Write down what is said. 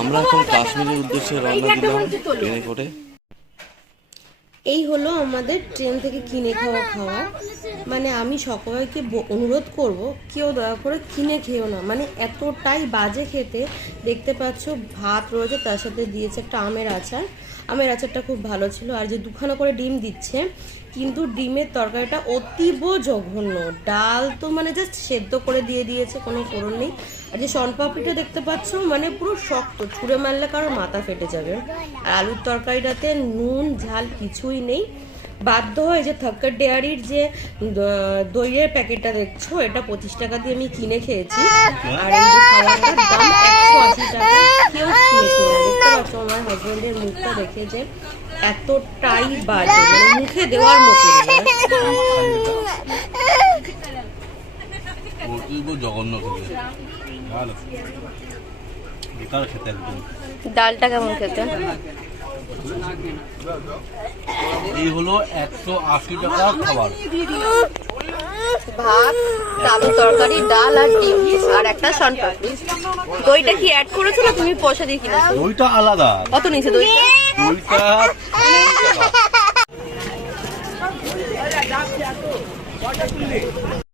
আমরা এখন কাশ্মীরের উদ্দেশ্যে রওনা দিলাম ট্রেনে করে। এই হলো আমাদের ট্রেন থেকে কিনে খাওয়া খাবার। মানে আমি সকলকে অনুরোধ করব কেউ দয়া করে কিনে খেও না, মানে এতটাই বাজে খেতে। দেখতে পাচ্ছ ভাত রয়েছে, তার সাথে দিয়েছে একটা আমের আচার। আমের আচারটা খুব ভালো ছিল, আর যে দুখানা করে ডিম দিচ্ছে, কিন্তু ডিমের তরকারিটা অতীব জঘন্য। ডাল তো মানে জাস্ট সেদ্ধ করে দিয়ে দিয়েছে, কোনো ফোড়ন নেই। আর যে শনপাপড়িটা দেখতে পাচ্ছ মানে পুরো শক্ত, ছুঁড়ে মারলে কারোর মাথা ফেটে যাবে। আর আলুর তরকারিটাতে নুন ঝাল কিছুই নেই। বাধ্য হয়ে যে থাক্কার ডেয়ারির যে দইয়ের প্যাকেটটা দেখছো, এটা 25 টাকা দিয়ে আমি কিনে খেয়েছি। আর এই যে খাবারটার দাম 180 টাকা। কেউ কিনেছে না। দেখতে পাচ্ছ আমার হাজবেন্ডের মুখটা দেখে যে এতটাই বাজে, মানে মুখে দেওয়ার মতো না। ডালটা কেমন খেতে? এই হলো 180 টাকা খাবার। ভাত, আলু তরকারি, ডাল আর ডিম আর একটা শনপাপড়ি। দইটা কি অ্যাড করেছো না তুমি পয়সা দিয়ে কিনেছো? দইটা আলাদা। কত নিয়েছে দইটা? দইটা